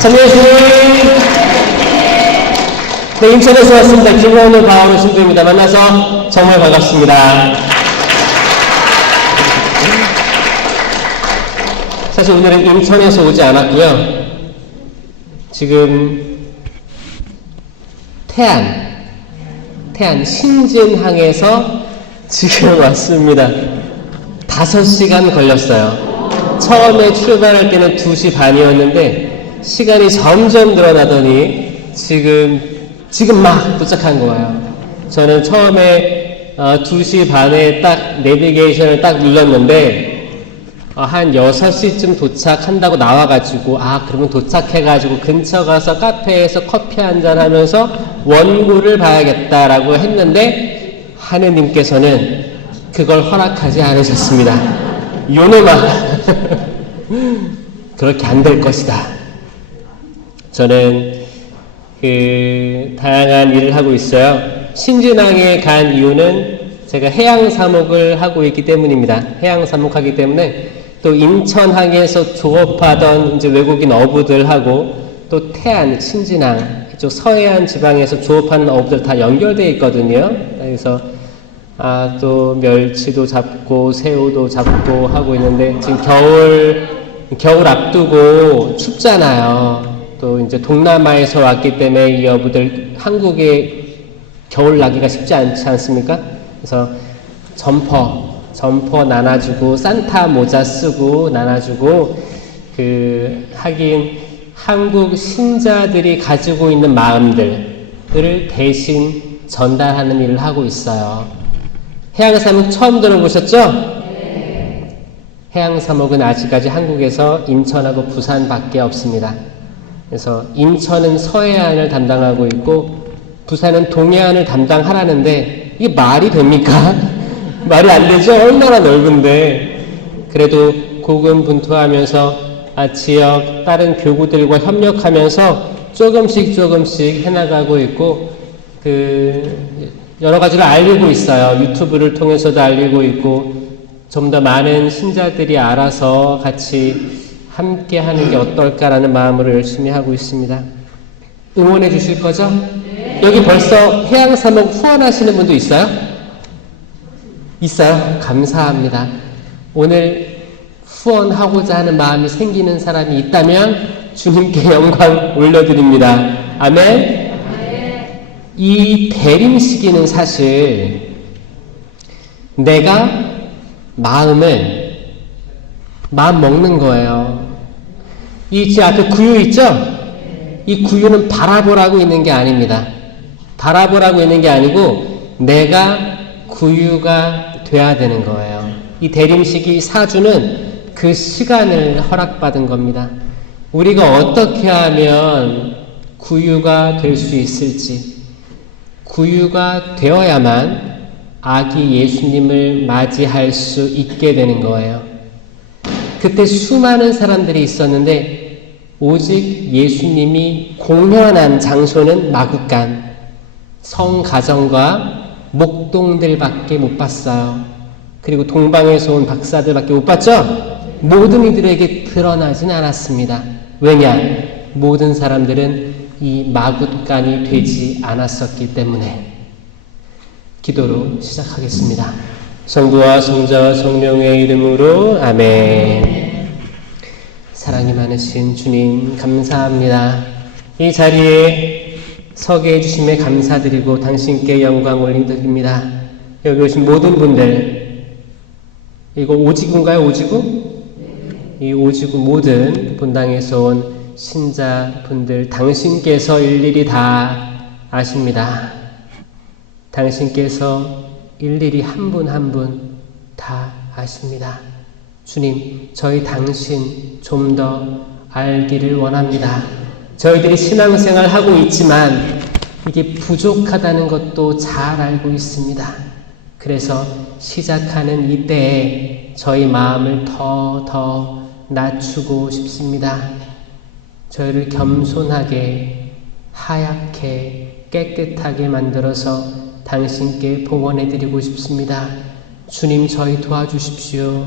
참여해주세요. 네, 인천에서 왔습니다. 김원우 바오로 신부입니다. 만나서 정말 반갑습니다. 사실 오늘은 인천에서 오지 않았고요. 지금 태안 신진항에서 지금 왔습니다. 5시간 걸렸어요. 처음에 출발할 때는 2시 반이었는데 시간이 점점 늘어나더니 지금 막 도착한 거예요. 저는 처음에 2시 반에 딱 내비게이션을 딱 눌렀는데 한 6시쯤 도착한다고 나와가지고 그러면 도착해가지고 근처 가서 카페에서 커피 한잔 하면서 원고를 봐야겠다라고 했는데 하느님께서는 그걸 허락하지 않으셨습니다. 요놈아 그렇게 안 될 것이다. 저는 다양한 일을 하고 있어요. 신진항에 간 이유는 제가 해양사목을 하고 있기 때문입니다. 해양사목하기 때문에 또 인천항에서 조업하던 이제 외국인 어부들하고 또 태안, 신진항 이쪽 서해안 지방에서 조업하는 어부들 다 연결되어 있거든요. 그래서 또 멸치도 잡고 새우도 잡고 하고 있는데 지금 겨울 앞두고 춥잖아요. 또 이제 동남아에서 왔기 때문에 이 어부들 한국에 겨울 나기가 쉽지 않지 않습니까? 그래서 점퍼 나눠주고 산타 모자 쓰고 나눠주고 하긴 한국 신자들이 가지고 있는 마음들을 대신 전달하는 일을 하고 있어요. 해양사목 처음 들어보셨죠? 네. 해양사목은 아직까지 한국에서 인천하고 부산밖에 없습니다. 그래서 인천은 서해안을 담당하고 있고 부산은 동해안을 담당하라는데 이게 말이 됩니까? 말이 안 되죠? 얼마나 넓은데. 그래도 고군분투하면서 지역 다른 교구들과 협력하면서 조금씩 해나가고 있고 여러 가지를 알리고 있어요. 유튜브를 통해서도 알리고 있고 좀 더 많은 신자들이 알아서 같이 함께 하는 게 어떨까라는 마음으로 열심히 하고 있습니다. 응원해 주실 거죠? 네. 여기 벌써 해양사목 후원하시는 분도 있어요? 있어요? 감사합니다. 오늘 후원하고자 하는 마음이 생기는 사람이 있다면 주님께 영광 올려드립니다. 아멘. 이 대림 시기는 사실 내가 마음 먹는 거예요. 제 앞에 구유 있죠? 이 구유는 바라보라고 있는 게 아닙니다. 바라보라고 있는 게 아니고 내가 구유가 돼야 되는 거예요. 이 대림 시기 사주는 그 시간을 허락받은 겁니다. 우리가 어떻게 하면 구유가 될 수 있을지, 구유가 되어야만 아기 예수님을 맞이할 수 있게 되는 거예요. 그때 수많은 사람들이 있었는데 오직 예수님이 공연한 장소는 마구간, 성가정과 목동들밖에 못 봤어요. 그리고 동방에서 온 박사들밖에 못 봤죠? 모든 이들에게 드러나진 않았습니다. 왜냐? 모든 사람들은 이 마굿간이 되지 않았었기 때문에. 기도로 시작하겠습니다. 성부와 성자와 성령의 이름으로 아멘. 사랑이 많으신 주님 감사합니다. 이 자리에 서게 해주심에 감사드리고 당신께 영광 올려드립니다. 여기 오신 모든 분들, 이거 오지구인가요? 오지구? 이 오지구 모든 본당에서 온 신자분들 당신께서 일일이 다 아십니다. 당신께서 일일이 한 분 한 분 다 아십니다. 주님, 저희 당신 좀 더 알기를 원합니다. 저희들이 신앙생활 하고 있지만 이게 부족하다는 것도 잘 알고 있습니다. 그래서 시작하는 이때에 저희 마음을 더 낮추고 싶습니다. 저희를 겸손하게, 하얗게, 깨끗하게 만들어서 당신께 봉헌해드리고 싶습니다. 주님, 저희 도와주십시오.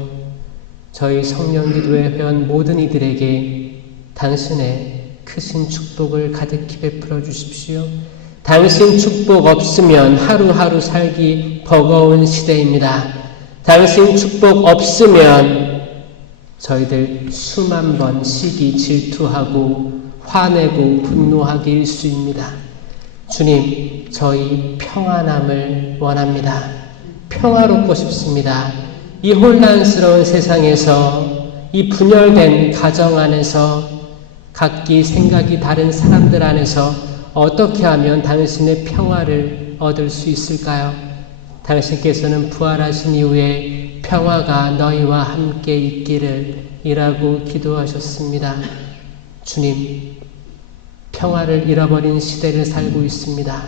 저희 성령기도회 회원 모든 이들에게 당신의 크신 축복을 가득히 베풀어 주십시오. 당신 축복 없으면 하루하루 살기 버거운 시대입니다. 당신 축복 없으면 저희들 수만 번 시기 질투하고 화내고 분노하기 일쑤입니다. 주님, 저희 평안함을 원합니다. 평화롭고 싶습니다. 이 혼란스러운 세상에서, 이 분열된 가정 안에서, 각기 생각이 다른 사람들 안에서 어떻게 하면 당신의 평화를 얻을 수 있을까요? 당신께서는 부활하신 이후에 평화가 너희와 함께 있기를 이라고 기도하셨습니다. 주님, 평화를 잃어버린 시대를 살고 있습니다.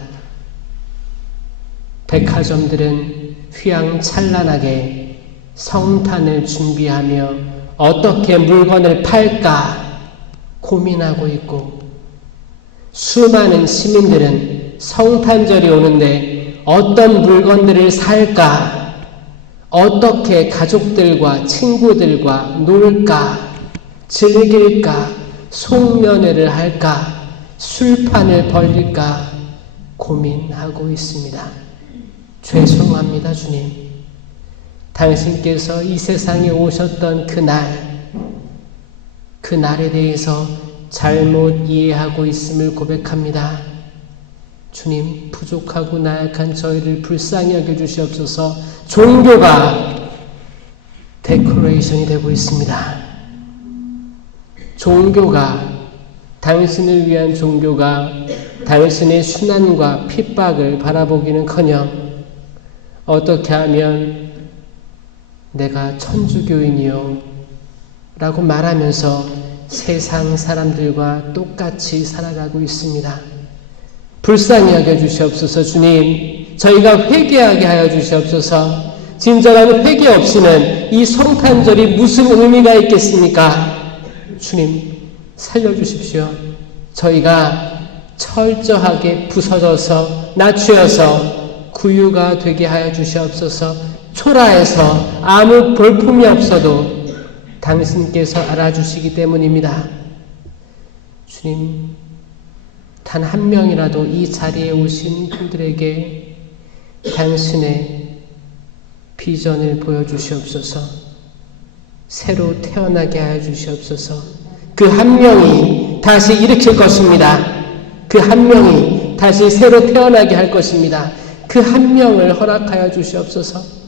백화점들은 휘황찬란하게 성탄을 준비하며 어떻게 물건을 팔까 고민하고 있고, 수많은 시민들은 성탄절이 오는데 어떤 물건들을 살까, 어떻게 가족들과 친구들과 놀까, 즐길까, 송년회를 할까, 술판을 벌릴까 고민하고 있습니다. 죄송합니다, 주님. 당신께서 이 세상에 오셨던 그날에 대해서 잘못 이해하고 있음을 고백합니다. 주님, 부족하고 나약한 저희를 불쌍히 여겨주시옵소서. 종교가 데코레이션이 되고 있습니다. 종교가, 당신을 위한 종교가 당신의 순환과 핍박을 바라보기는커녕 어떻게 하면 내가 천주교인이요 라고 말하면서 세상 사람들과 똑같이 살아가고 있습니다. 불쌍히 여겨주시옵소서. 주님, 저희가 회개하게 하여 주시옵소서. 진정한 회개 없이는 이 성탄절이 무슨 의미가 있겠습니까? 주님, 살려주십시오. 저희가 철저하게 부서져서 낮추어서 구유가 되게 하여 주시옵소서. 초라해서 아무 볼품이 없어도 당신께서 알아주시기 때문입니다. 주님, 단 한 명이라도 이 자리에 오신 분들에게 당신의 비전을 보여주시옵소서. 새로 태어나게 하여 주시옵소서. 그 한 명이 다시 일으킬 것입니다. 그 한 명이 다시 새로 태어나게 할 것입니다. 그 한 명을 허락하여 주시옵소서.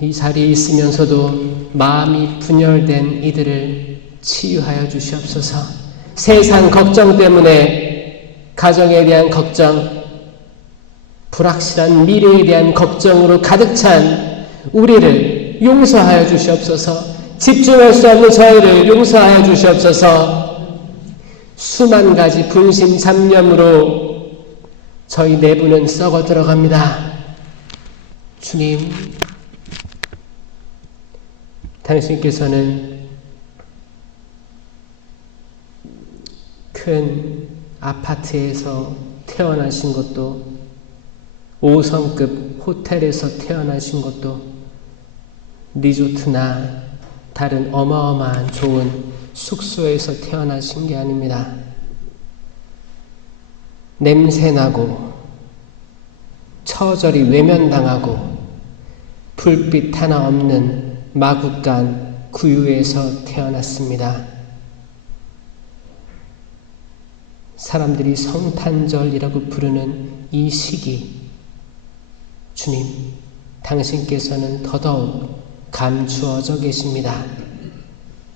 이 자리에 있으면서도 마음이 분열된 이들을 치유하여 주시옵소서. 세상 걱정 때문에 가정에 대한 걱정, 불확실한 미래에 대한 걱정으로 가득 찬 우리를 용서하여 주시옵소서. 집중할 수 없는 저희를 용서하여 주시옵소서. 수만 가지 분심 잡념으로 저희 내부는 썩어 들어갑니다. 주님, 당신께서는 큰 아파트에서 태어나신 것도, 5성급 호텔에서 태어나신 것도, 리조트나 다른 어마어마한 좋은 숙소에서 태어나신 게 아닙니다. 냄새나고 처절히 외면당하고 불빛 하나 없는 마구간 구유에서 태어났습니다. 사람들이 성탄절이라고 부르는 이 시기, 주님, 당신께서는 더더욱 감추어져 계십니다.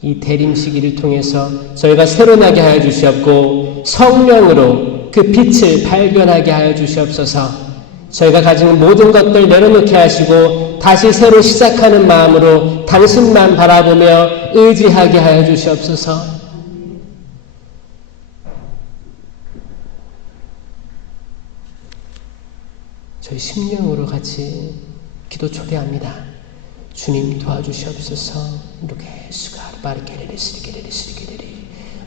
이 대림 시기를 통해서 저희가 새로나게 하여 주시옵고 성령으로 그 빛을 발견하게 하여 주시옵소서. 저희가 가진 모든 것들 내려놓게 하시고 다시 새로 시작하는 마음으로 당신만 바라보며 의지하게 하여 주시옵소서. 저희 심령으로 같이 기도 초대합니다. 주님 도와주시옵소서. 이렇게 스가르 바르게레레 스리게레레 스리게레레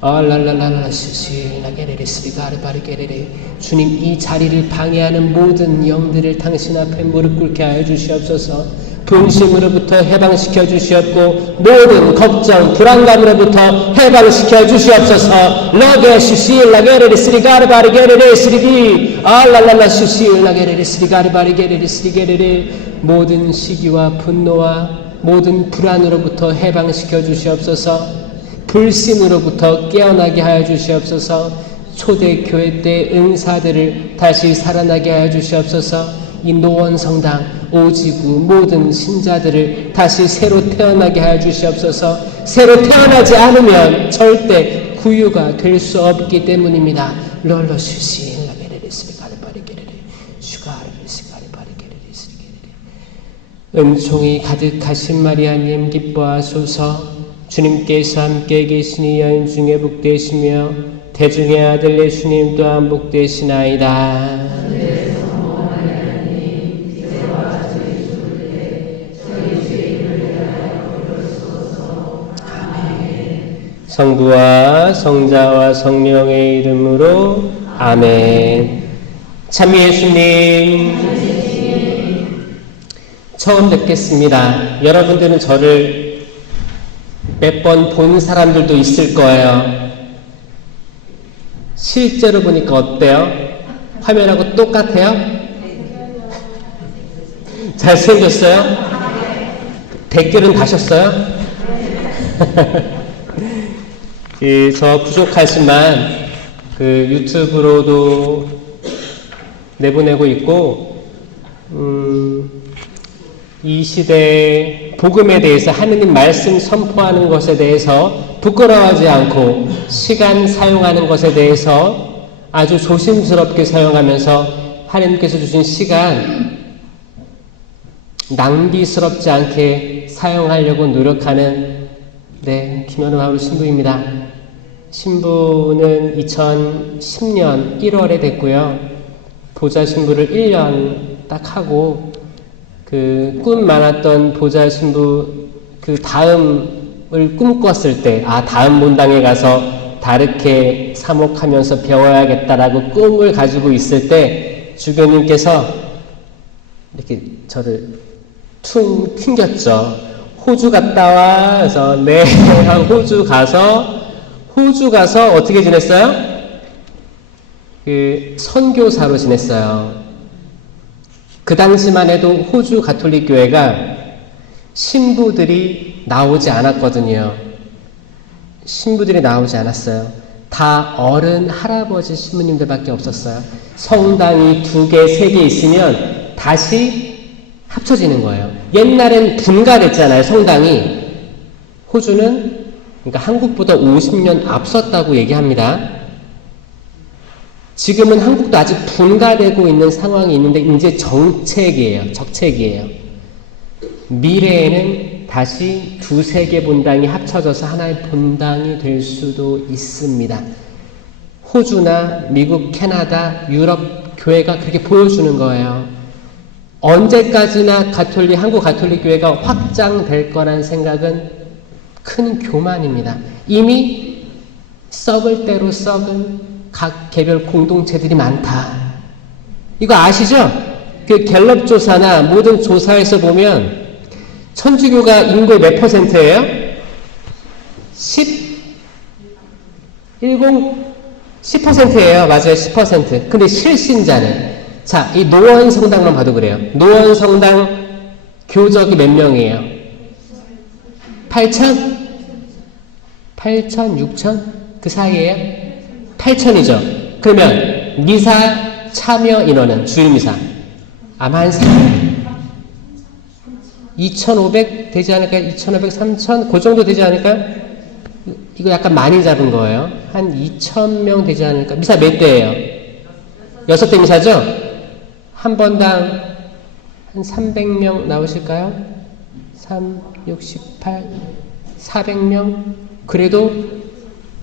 알랄랄랄라 스시 나게레레 스리가르 바르게레레. 주님, 이 자리를 방해하는 모든 영들을 당신 앞에 무릎 꿇게 하여 주시옵소서. 분심으로부터 해방시켜 주시옵고 모든 걱정, 불안감으로부터 해방시켜 주시옵소서. 러게 시실라게레리 스리가르바리게레리 스리기 알랄랄라 시실라게레리 스리가르바리게레리 스리게레리 모든 시기와 분노와 모든 불안으로부터 해방시켜 주시옵소서. 불신으로부터 깨어나게 하여 주시옵소서. 초대교회 때 은사들을 다시 살아나게 하여 주시옵소서. 이 노원성당 오지구 모든 신자들을 다시 새로 태어나게 하여 주시옵소서. 새로 태어나지 않으면 절대 구유가 될 수 없기 때문입니다. 롤러슈시 은총이 가득하신 마리아님 기뻐하소서. 주님께서 함께 계시니 여인 중에 복되시며 대중의 아들 예수님 또한 복되시나이다. 성부와 성자와 성령의 이름으로 아멘. 참 예수님 처음 뵙겠습니다. 여러분들은 저를 몇 번 본 사람들도 있을 거예요. 실제로 보니까 어때요? 화면하고 똑같아요? 잘생겼어요? 댓글은 다셨어요? 저 부족하지만 유튜브로도 내보내고 있고 이 시대의 복음에 대해서 하느님 말씀 선포하는 것에 대해서 부끄러워하지 않고 시간 사용하는 것에 대해서 아주 조심스럽게 사용하면서 하느님께서 주신 시간 낭비스럽지 않게 사용하려고 노력하는 김현우 바울 신부입니다. 신부는 2010년 1월에 됐고요. 보좌 신부를 1년 딱 하고 꿈 많았던 보좌 신부 다음을 꿈꿨을 때 다음 문당에 가서 다르게 사목하면서 배워야겠다라고 꿈을 가지고 있을 때 주교님께서 이렇게 저를 퉁 튕겼죠. 호주 갔다 와. 그래서 네 하고 호주 가서 어떻게 지냈어요? 선교사로 지냈어요. 그 당시만 해도 호주 가톨릭 교회가 신부들이 나오지 않았거든요. 신부들이 나오지 않았어요. 다 어른 할아버지 신부님들밖에 없었어요. 성당이 2개, 3개 있으면 다시 합쳐지는 거예요. 옛날엔 분가됐잖아요, 성당이. 호주는 그러니까 한국보다 50년 앞섰다고 얘기합니다. 지금은 한국도 아직 분가되고 있는 상황이 있는데 이제 적책이에요. 미래에는 다시 2-3개 본당이 합쳐져서 하나의 본당이 될 수도 있습니다. 호주나 미국, 캐나다, 유럽 교회가 그렇게 보여주는 거예요. 언제까지나 한국 가톨릭 교회가 확장될 거란 생각은 큰 교만입니다. 이미 썩을 대로 썩은 각 개별 공동체들이 많다. 이거 아시죠? 갤럽 조사나 모든 조사에서 보면 천주교가 인구의 몇 %예요? 10%예요. 맞아요. 10%. 근데 실신자는 자, 이 노원 성당만 봐도 그래요. 노원 성당 교적이 몇 명이에요? 8천? 6천? 그 사이에요? 8천이죠. 그러면 미사 참여 인원은 주일미사 아마 한 2,500 되지 않을까요? 2,500, 3,000 그 정도 되지 않을까요? 이거 약간 많이 잡은 거예요. 한 2,000명 되지 않을까? 미사 몇 대예요? 6대 미사죠? 한 번당 한 300명 나오실까요? 3, 6, 18, 400명? 그래도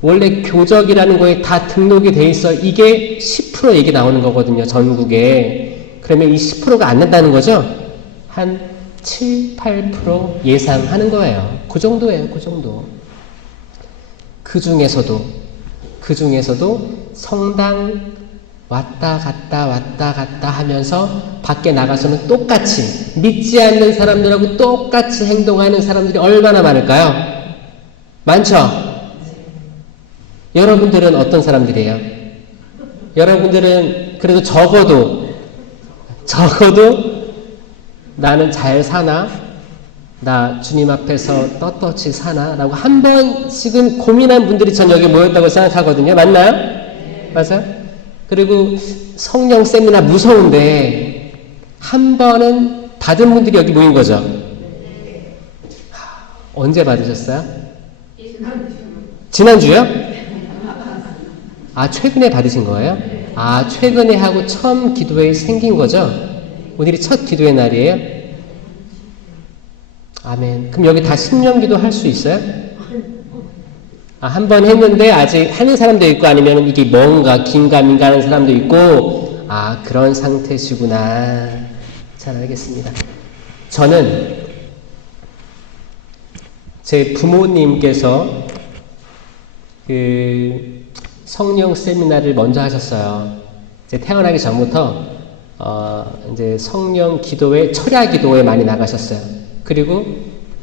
원래 교적이라는 거에 다 등록이 돼 있어. 이게 10% 얘기 나오는 거거든요, 전국에. 그러면 이 10%가 안 된다는 거죠? 한 7, 8% 예상하는 거예요. 그 정도예요, 그 정도. 그 중에서도 성당 왔다 갔다 하면서 밖에 나가서는 똑같이 믿지 않는 사람들하고 똑같이 행동하는 사람들이 얼마나 많을까요? 많죠? 여러분들은 어떤 사람들이에요? 여러분들은 그래도 적어도 나는 잘 사나? 나 주님 앞에서 떳떳이 사나? 라고 한 번씩은 고민한 분들이 전 여기 모였다고 생각하거든요. 맞나요? 맞아요? 그리고 성령 세미나 무서운데 한 번은 받은 분들이 여기 모인 거죠. 언제 받으셨어요? 지난주요? 아, 최근에 받으신 거예요? 아, 최근에 하고 처음 기도회 생긴 거죠? 오늘이 첫 기도회 날이에요? 아멘. 그럼 여기 다 10년 기도 할 수 있어요? 아, 한 번 했는데 아직 하는 사람도 있고 아니면 이게 뭔가 긴가민가 하는 사람도 있고, 아, 그런 상태시구나. 잘 알겠습니다. 저는 제 부모님께서 성령 세미나를 먼저 하셨어요. 이제 태어나기 전부터 이제 성령 기도회, 철야 기도회 많이 나가셨어요. 그리고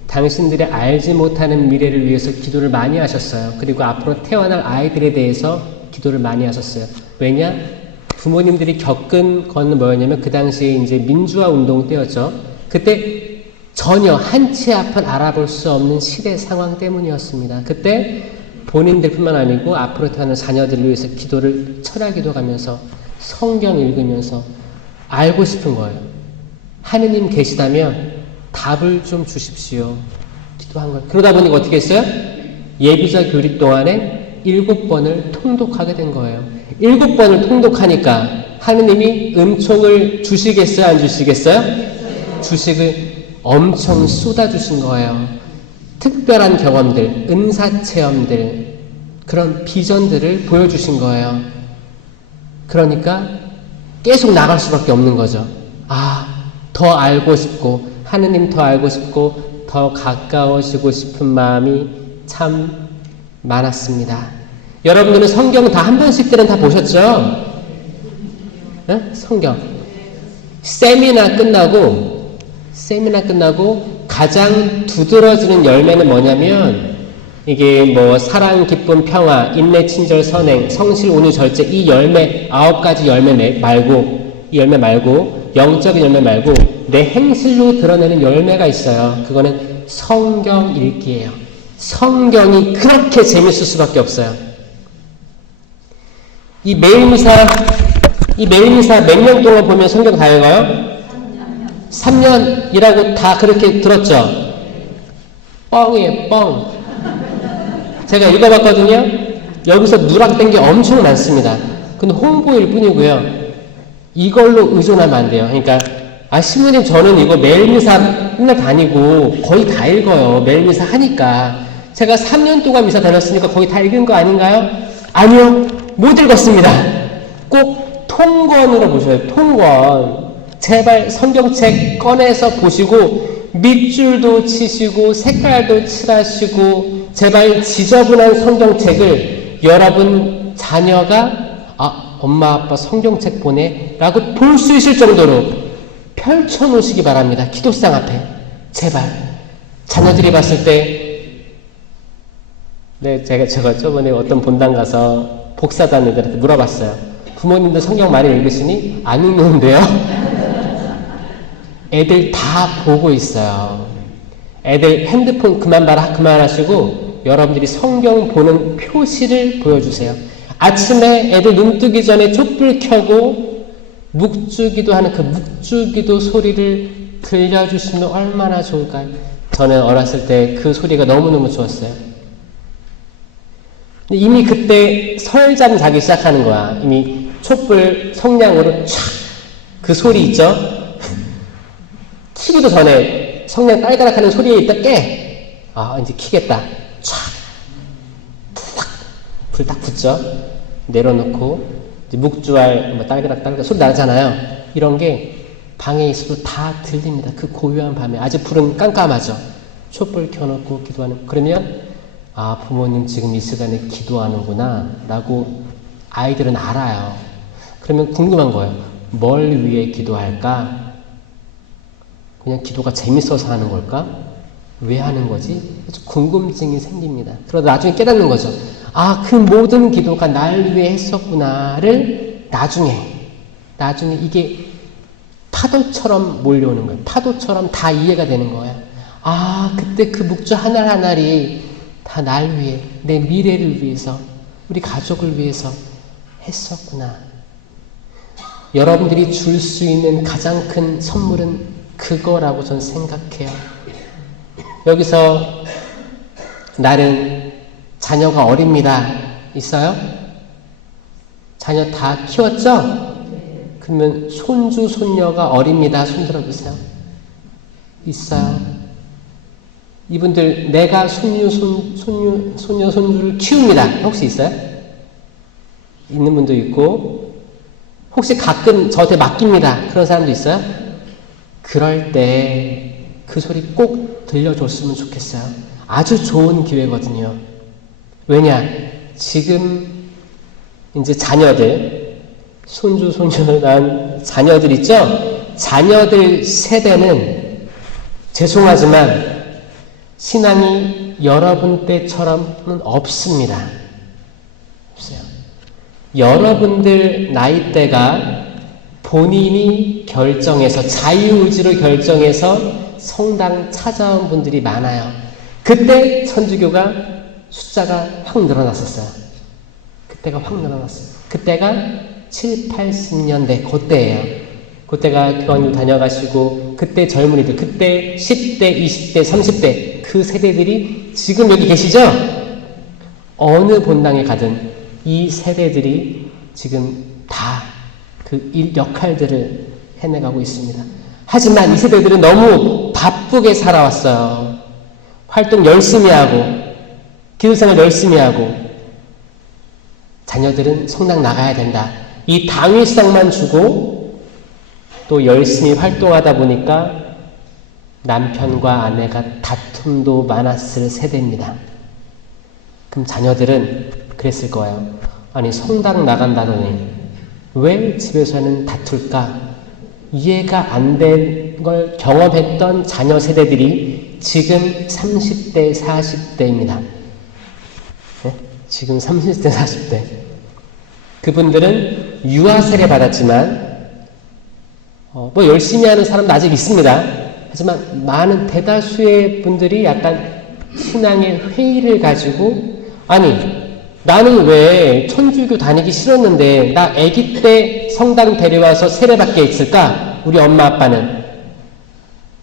당신들이 알지 못하는 미래를 위해서 기도를 많이 하셨어요. 그리고 앞으로 태어날 아이들에 대해서 기도를 많이 하셨어요. 왜냐? 부모님들이 겪은 건 뭐였냐면 그 당시에 이제 민주화 운동 때였죠. 그때 전혀 한치 앞을 알아볼 수 없는 시대 상황 때문이었습니다. 그때 본인들뿐만 아니고 앞으로 태어날 자녀들을 위해서 기도를 철야 기도하면서 성경 읽으면서 알고 싶은 거예요. 하느님 계시다면 답을 좀 주십시오. 기도한 거예요. 그러다 보니까 어떻게 했어요? 예비자 교리 동안에 7번을 통독하게 된 거예요. 7번을 통독하니까 하느님이 은총을 주시겠어요? 안 주시겠어요? 주식을 엄청 쏟아주신 거예요. 특별한 경험들, 은사체험들, 그런 비전들을 보여주신 거예요. 그러니까 계속 나갈 수밖에 없는 거죠. 아, 더 알고 싶고 하느님 더 알고 싶고 더 가까워지고 싶은 마음이 참 많았습니다. 여러분들은 성경 다 한 번씩들은 다 보셨죠? 네? 성경 세미나 끝나고 가장 두드러지는 열매는 뭐냐면 이게 뭐 사랑, 기쁨, 평화, 인내, 친절, 선행, 성실, 온유, 절제 이 열매 9가지 열매 말고 영적인 열매 말고 내 행실로 드러내는 열매가 있어요. 그거는 성경 읽기예요. 성경이 그렇게 재밌을 수밖에 없어요. 이 매일미사 몇 년 동안 보면 성경 다 읽어요? 3년이라고 다 그렇게 들었죠? 뻥이에요, 뻥. 제가 읽어봤거든요. 여기서 누락된 게 엄청 많습니다. 근데 홍보일 뿐이고요. 이걸로 의존하면 안 돼요. 그러니까 신부님 저는 이거 매일미사 맨날 다니고 거의 다 읽어요. 매일미사 하니까. 제가 3년 동안 미사 다녔으니까 거의 다 읽은 거 아닌가요? 아니요. 못 읽었습니다. 꼭 통권으로 보셔요. 통권. 제발 성경책 꺼내서 보시고 밑줄도 치시고 색깔도 칠하시고 제발 지저분한 성경책을 여러분 자녀가 엄마 아빠 성경책 보내 라고 볼 수 있을 정도로 펼쳐놓으시기 바랍니다. 기도상 앞에 제발. 자녀들이 봤을 때 제가 저번에 어떤 본당 가서 복사단 애들한테 물어봤어요. 부모님들 성경 많이 읽으시니? 안 읽는데요? 애들 다 보고 있어요. 애들 핸드폰 그만하시고 여러분들이 성경 보는 표시를 보여주세요. 아침에 애들 눈 뜨기 전에 촛불 켜고 묵주기도 하는 그 묵주기도 소리를 들려주시면 얼마나 좋을까요? 저는 어렸을 때 그 소리가 너무너무 좋았어요. 이미 그때 설잠 자기 시작하는 거야. 이미 촛불 성냥으로 촥 그 소리 있죠? 키기도 전에 성냥 딸가락 하는 소리에 있다 깨. 이제 키겠다. 촥 불 딱 붙죠? 내려놓고 이제 묵주알 딸가락 소리 나잖아요. 이런 게 방에 있어도 다 들립니다. 그 고요한 밤에 아직 불은 깜깜하죠. 촛불 켜놓고 기도하는. 그러면 부모님 지금 이 시간에 기도하는구나 라고 아이들은 알아요. 그러면 궁금한 거예요. 뭘 위해 기도할까? 그냥 기도가 재밌어서 하는 걸까? 왜 하는 거지? 궁금증이 생깁니다. 그러다 나중에 깨닫는 거죠. 아, 그 모든 기도가 날 위해 했었구나를 나중에 이게 파도처럼 몰려오는 거예요. 파도처럼 다 이해가 되는 거예요. 아, 그때 그 묵주 하나하나리 다 날 위해, 내 미래를 위해서, 우리 가족을 위해서 했었구나. 여러분들이 줄 수 있는 가장 큰 선물은 그거라고 저는 생각해요. 여기서 나는 자녀가 어립니다. 있어요? 자녀 다 키웠죠? 그러면 손주, 손녀가 어립니다. 손 들어보세요. 있어요? 이분들 내가 손녀, 손주를 키웁니다. 혹시 있어요? 있는 분도 있고, 혹시 가끔 저한테 맡깁니다. 그런 사람도 있어요? 그럴 때 그 소리 꼭 들려줬으면 좋겠어요. 아주 좋은 기회거든요. 왜냐? 지금 이제 자녀들, 손주, 손녀 낳은 자녀들 있죠? 자녀들 세대는 죄송하지만 신앙이 여러분 때처럼은 없습니다. 없어요. 여러분들 나이대가 본인이 결정해서 자유의지로 결정해서 성당 찾아온 분들이 많아요. 그때 천주교가 숫자가 확 늘어났었어요. 그때가 확 늘어났어요. 그때가 7, 80년대 그때예요. 그때가 교환유 다녀가시고 그때 젊은이들, 그때 10대, 20대, 30대 그 세대들이 지금 여기 계시죠? 어느 본당에 가든 이 세대들이 지금 다 그 역할들을 해내가고 있습니다. 하지만 이 세대들은 너무 바쁘게 살아왔어요. 활동 열심히 하고 기도생활 열심히 하고 자녀들은 성당 나가야 된다. 이 당위성만 주고 또 열심히 활동하다 보니까 남편과 아내가 다툼도 많았을 세대입니다. 그럼 자녀들은 그랬을 거예요. 아니 성당 나간다더니 왜 집에서는 다툴까? 이해가 안 된 걸 경험했던 자녀 세대들이 지금 30대, 40대입니다. 네? 지금 30대, 40대. 그분들은 유아 세례 받았지만 뭐 열심히 하는 사람도 아직 있습니다. 하지만 많은 대다수의 분들이 약간 신앙의 회의를 가지고 아니 나는 왜 천주교 다니기 싫었는데 나 아기 때 성당 데려와서 세례받게 했을까? 우리 엄마 아빠는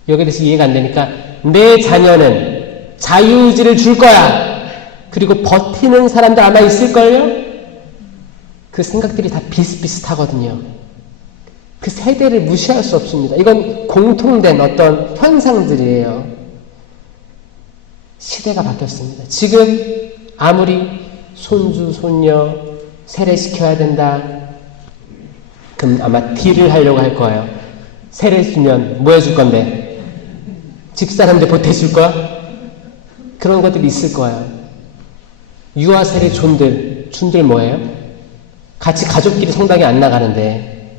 여기에 대해서 이해가 안 되니까 내 자녀는 자유의지를 줄 거야. 그리고 버티는 사람들 아마 있을걸요? 그 생각들이 다 비슷비슷하거든요. 그 세대를 무시할 수 없습니다. 이건 공통된 어떤 현상들이에요. 시대가 바뀌었습니다. 지금 아무리 손주, 손녀 세례시켜야 된다. 그럼 아마 딜을 하려고 할 거예요. 세례 주면 뭐 해줄 건데? 집사람들 보태줄 거야? 그런 것들이 있을 거예요. 유아 세례 준들 뭐예요? 같이 가족끼리 성당에 안 나가는데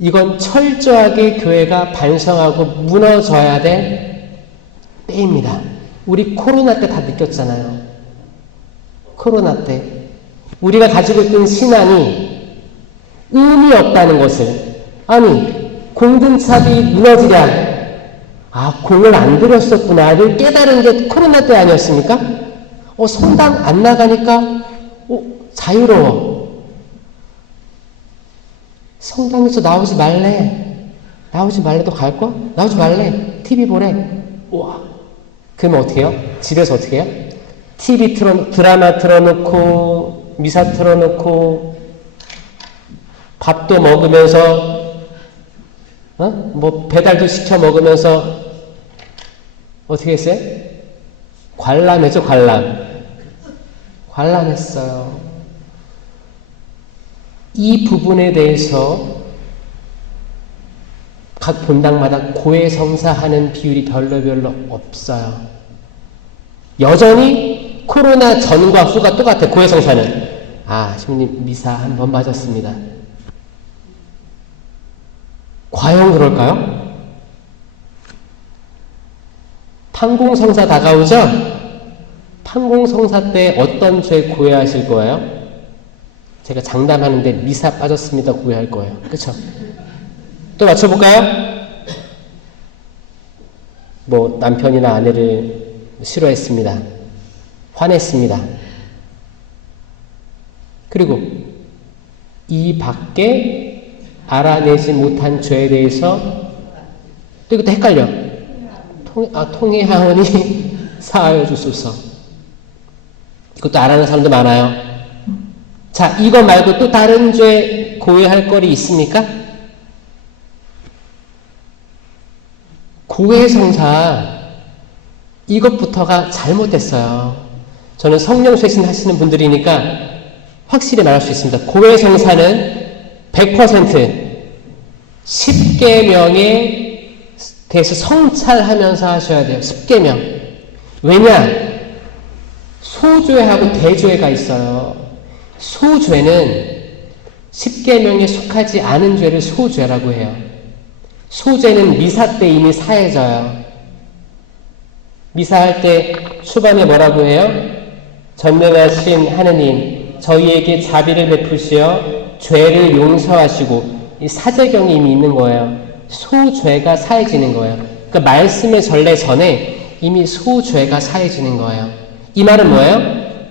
이건 철저하게 교회가 반성하고 무너져야 될 때입니다. 우리 코로나 때 다 느꼈잖아요. 코로나 때 우리가 가지고 있던 신앙이 의미 없다는 것을 아니 공든탑이 무너지랴 아 공을 안 들였었구나를 깨달은 게 코로나 때 아니었습니까? 성당 안 나가니까 자유로워. 성당에서 나오지 말래. 나오지 말래도 갈 거야? 나오지 말래. TV 보래. 우와. 그러면 어떻게 해요? 집에서 어떻게 해요? TV 드라마 틀어놓고 미사 틀어놓고 밥도 먹으면서 뭐 배달도 시켜 먹으면서 어떻게 했어요? 관람했죠. 관람했어요. 이 부분에 대해서 각 본당마다 고해성사하는 비율이 별로 없어요. 여전히 코로나 전과 후가 똑같아요. 고해성사는 신부님 미사 한 번 맞았습니다. 과연 그럴까요? 판공성사 다가오죠? 판공성사 때 어떤 죄 고해하실 거예요? 제가 장담하는데 미사 빠졌습니다 고해할 거예요. 그쵸? 또 맞춰볼까요? 뭐 남편이나 아내를 싫어했습니다. 화냈습니다. 그리고 이 밖에 알아내지 못한 죄에 대해서 또 이것도 헷갈려. 통해하오니 사하여 주소서. 이것도 알아는 사람도 많아요. 자, 이거 말고 또 다른 죄 고해할 거리 있습니까? 고해성사 이것부터가 잘못됐어요. 저는 성령 쇄신 하시는 분들이니까 확실히 말할 수 있습니다. 고해성사는 100% 10계명에 대해서 성찰하면서 하셔야 돼요. 10계명. 왜냐? 소죄하고 대죄가 있어요. 소죄는 10계명에 속하지 않은 죄를 소죄라고 해요. 소죄는 미사 때 이미 사해져요. 미사할 때 초반에 뭐라고 해요? 전능하신 하느님, 저희에게 자비를 베푸시어 죄를 용서하시고, 이 사제경이 이미 있는 거예요. 소죄가 사해지는 거예요. 그러니까 말씀의 전례 전에 이미 소죄가 사해지는 거예요. 이 말은 뭐예요?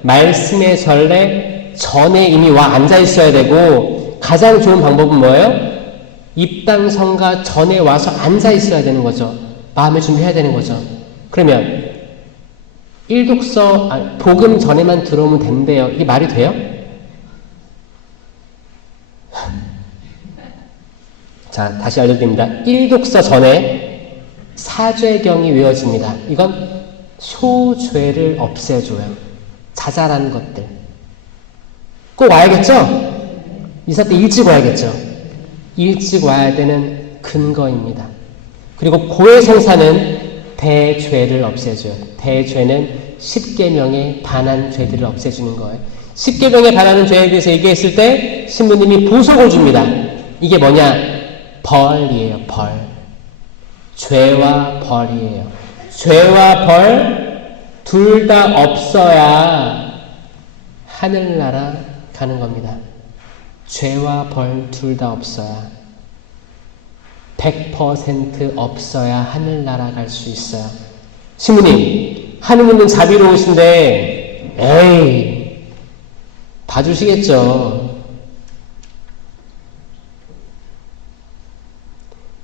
말씀의 전례 전에 이미 와 앉아 있어야 되고, 가장 좋은 방법은 뭐예요? 입당성가 전에 와서 앉아 있어야 되는 거죠. 마음을 준비해야 되는 거죠. 그러면 일독서 복음 전에만 들어오면 된대요. 이게 말이 돼요? 자, 다시 알려드립니다. 일독서 전에 사죄경이 외워집니다. 이건 소죄를 없애줘요. 자잘한 것들. 꼭 와야겠죠? 미사 때 일찍 와야겠죠? 일찍 와야 되는 근거입니다. 그리고 고해성사는 대죄를 없애줘요. 대죄는 10계명에 반한 죄들을 없애주는 거예요. 10계명에 반하는 죄에 대해서 얘기했을 때 신부님이 보석을 줍니다. 이게 뭐냐? 벌이에요. 벌. 죄와 벌이에요. 죄와 벌 둘 다 없어야 하늘나라 가는 겁니다. 죄와 벌 둘 다 없어야 100% 없어야 하늘나라 갈 수 있어요. 신부님, 하느님은 자비로우신데 에이 봐주시겠죠.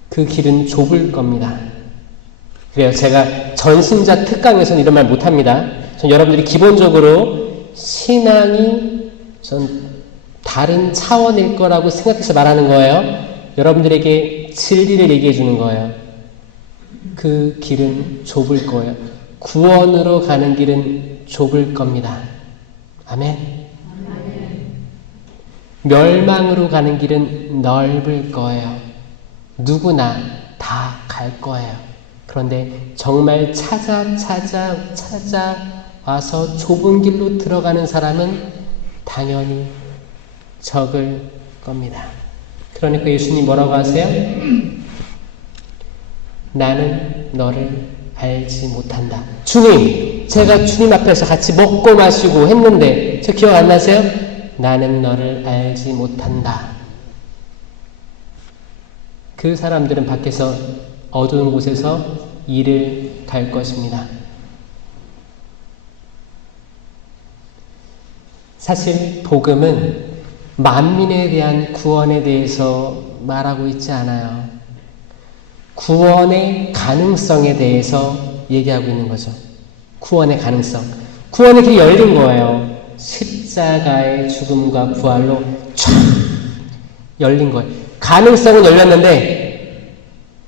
그 길은 좁을 겁니다. 그래요. 제가 전신자 특강에서는 이런 말 못합니다. 전 여러분들이 기본적으로 신앙이 전 다른 차원일 거라고 생각해서 말하는 거예요. 여러분들에게 진리를 얘기해 주는 거예요. 그 길은 좁을 거예요. 구원으로 가는 길은 좁을 겁니다. 아멘. 멸망으로 가는 길은 넓을 거예요. 누구나 다 갈 거예요. 그런데 정말 찾아와서 좁은 길로 들어가는 사람은 당연히 적을 겁니다. 그러니까 예수님 뭐라고 하세요? 나는 너를 알지 못한다. 주님, 제가 주님 앞에서 같이 먹고 마시고 했는데 저 기억 안 나세요? 나는 너를 알지 못한다. 그 사람들은 밖에서 어두운 곳에서 일을 갈 것입니다. 사실 복음은 만민에 대한 구원에 대해서 말하고 있지 않아요. 구원의 가능성에 대해서 얘기하고 있는 거죠. 구원의 가능성. 구원의 길이 열린 거예요. 십자가의 죽음과 부활로 쫙 열린 거예요. 가능성은 열렸는데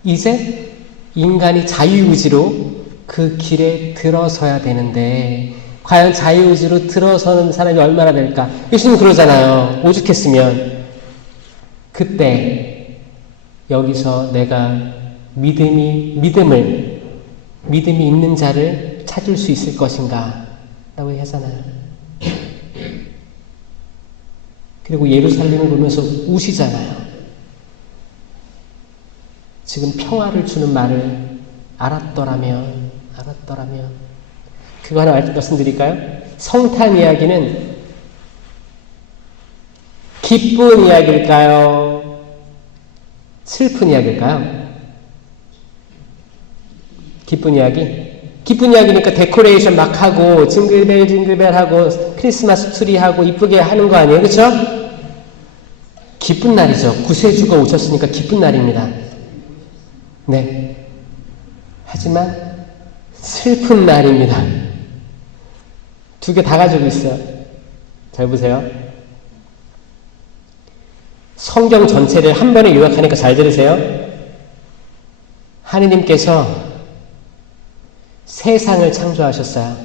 이제 인간이 자유의지로 그 길에 들어서야 되는데 과연 자유의지로 들어서는 사람이 얼마나 될까? 예수님 그러잖아요. 오죽했으면 그때 여기서 내가 믿음이 있는 자를 찾을 수 있을 것인가? 라고 하잖아요. 그리고 예루살렘을 보면서 우시잖아요. 지금 평화를 주는 말을 알았더라면 그거 하나 말씀드릴까요? 성탄 이야기는 기쁜 이야기일까요? 슬픈 이야기일까요? 기쁜 이야기? 기쁜 이야기니까 데코레이션 막 하고 징글벨 하고 크리스마스 트리 하고 이쁘게 하는 거 아니에요? 그렇죠? 기쁜 날이죠. 구세주가 오셨으니까 기쁜 날입니다. 네. 하지만 슬픈 날입니다. 두 개 다 가지고 있어요. 잘 보세요. 성경 전체를 한 번에 요약하니까 잘 들으세요. 하느님께서 세상을 창조하셨어요.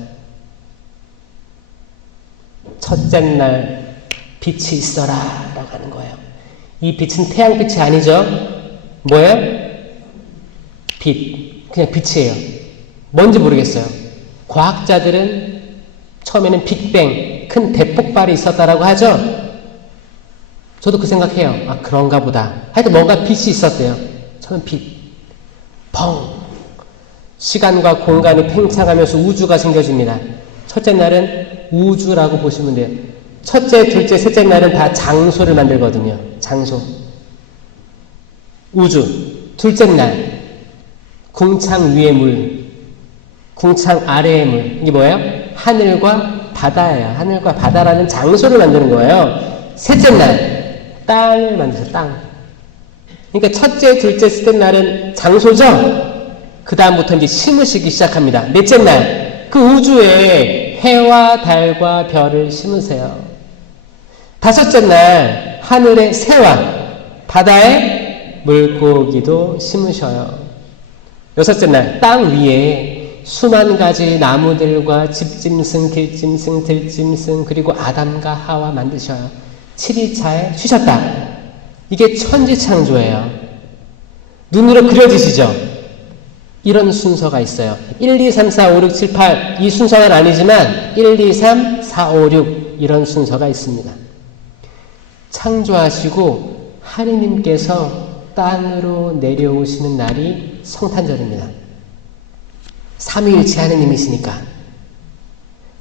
첫째 날 빛이 있어라 라고 하는 거예요. 이 빛은 태양빛이 아니죠. 뭐예요? 빛. 그냥 빛이에요. 뭔지 모르겠어요. 과학자들은 처음에는 빅뱅, 큰 대폭발이 있었다라고 하죠. 저도 그 생각해요. 아, 그런가 보다. 하여튼 뭔가 빛이 있었대요. 저는 빛. 펑. 시간과 공간이 팽창하면서 우주가 생겨집니다. 첫째 날은 우주라고 보시면 돼요. 첫째, 둘째, 셋째 날은 다 장소를 만들거든요. 장소. 우주. 둘째 날, 궁창 위의 물, 궁창 아래의 물. 이게 뭐예요? 하늘과 바다예요. 하늘과 바다라는 장소를 만드는 거예요. 셋째 날, 땅을 만드죠. 땅. 그러니까 첫째, 둘째, 셋째 날은 장소죠? 그 다음부터 이제 심으시기 시작합니다. 넷째 날, 그 우주에 해와 달과 별을 심으세요. 다섯째 날, 하늘의 새와 바다의 물고기도 심으셔요. 여섯째 날, 땅 위에 수만 가지 나무들과 집짐승, 길짐승, 들짐승, 그리고 아담과 하와 만드셔요. 7일차에 쉬셨다. 이게 천지창조예요. 눈으로 그려지시죠? 이런 순서가 있어요. 1, 2, 3, 4, 5, 6, 7, 8 이 순서는 아니지만 1, 2, 3, 4, 5, 6 이런 순서가 있습니다. 창조하시고 하느님께서 땅으로 내려오시는 날이 성탄절입니다. 삼위일체 하느님이시니까.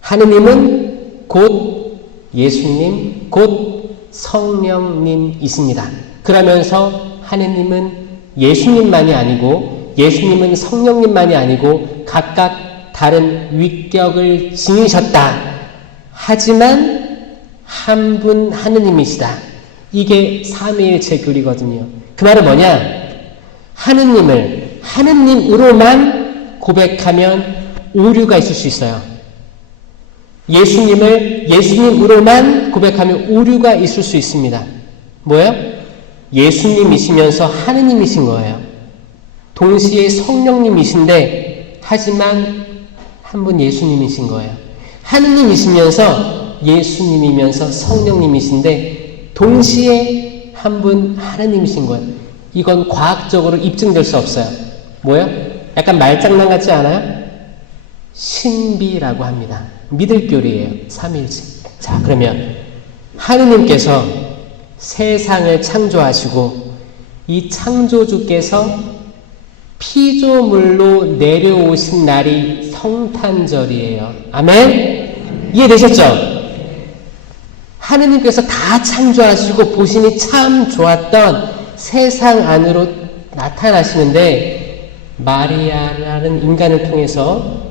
하느님은 곧 예수님, 곧 성령님이십니다. 그러면서 하느님은 예수님만이 아니고 예수님은 성령님만이 아니고 각각 다른 위격을 지니셨다. 하지만 한 분 하느님이시다. 이게 삼위일체 교리거든요. 그 말은 뭐냐? 하느님을 하느님으로만 고백하면 오류가 있을 수 있어요. 예수님을 예수님으로만 고백하면 오류가 있을 수 있습니다. 뭐예요? 예수님이시면서 하느님이신 거예요. 동시에 성령님이신데 하지만 한 분 예수님이신 거예요. 하느님이시면서 예수님이면서 성령님이신데 동시에 한 분 하느님이신 거예요. 이건 과학적으로 입증될 수 없어요. 뭐예요? 약간 말장난 같지 않아요? 신비라고 합니다. 믿을교리예요. 삼위일체. 자, 그러면 하느님께서 세상을 창조하시고 이 창조주께서 피조물로 내려오신 날이 성탄절이에요. 아멘? 이해되셨죠? 하느님께서 다 창조하시고 보시니 참 좋았던 세상 안으로 나타나시는데 마리아라는 인간을 통해서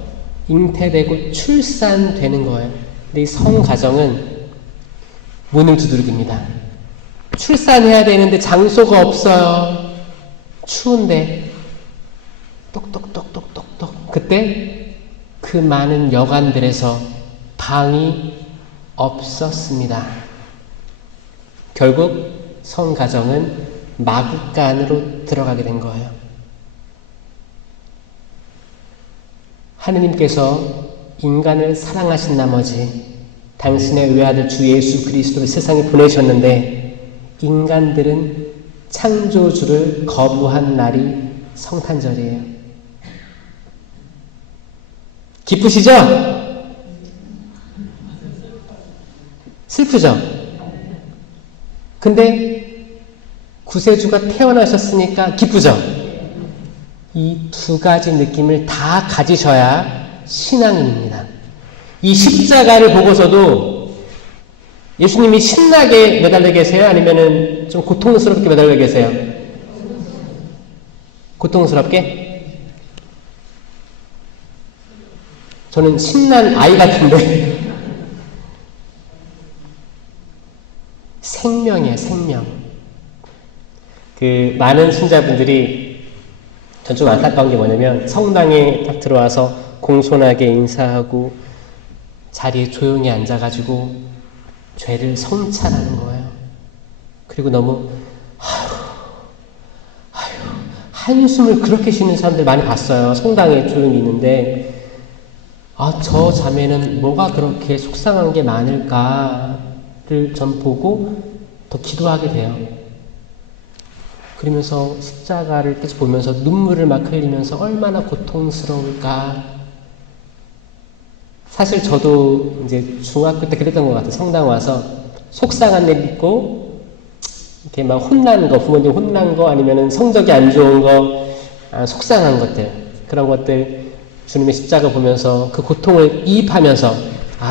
잉태되고 출산되는 거예요. 근데 이 성가정은 문을 두드립니다. 출산해야 되는데 장소가 없어요. 추운데 똑똑똑똑똑똑. 그때 그 많은 여관들에서 방이 없었습니다. 결국 성가정은 마구간으로 들어가게 된 거예요. 하느님께서 인간을 사랑하신 나머지 당신의 외아들 주 예수 그리스도를 세상에 보내셨는데 인간들은 창조주를 거부한 날이 성탄절이에요. 기쁘시죠? 슬프죠? 근데 구세주가 태어나셨으니까 기쁘죠? 이 두 가지 느낌을 다 가지셔야 신앙인입니다. 이 십자가를 보고서도 예수님이 신나게 매달려 계세요? 아니면은 좀 고통스럽게 매달려 계세요? 고통스럽게? 저는 신난 아이 같은데. 생명이에요, 생명. 많은 신자분들이 전 좀 안타까운 게 뭐냐면 성당에 딱 들어와서 공손하게 인사하고 자리에 조용히 앉아가지고 죄를 성찰하는 거예요. 그리고 너무 한숨을 그렇게 쉬는 사람들 많이 봤어요. 성당에 조용히 있는데 저 자매는 뭐가 그렇게 속상한 게 많을까를 전 보고 더 기도하게 돼요. 그러면서 십자가를 계속 보면서 눈물을 막 흘리면서 얼마나 고통스러울까. 사실 저도 이제 중학교 때 그랬던 것 같아요. 성당 와서 속상한 일 있고 이렇게 막 혼난 거, 부모님 혼난 거, 아니면은 성적이 안 좋은 거, 속상한 것들, 그런 것들 주님의 십자가 보면서 그 고통을 이입하면서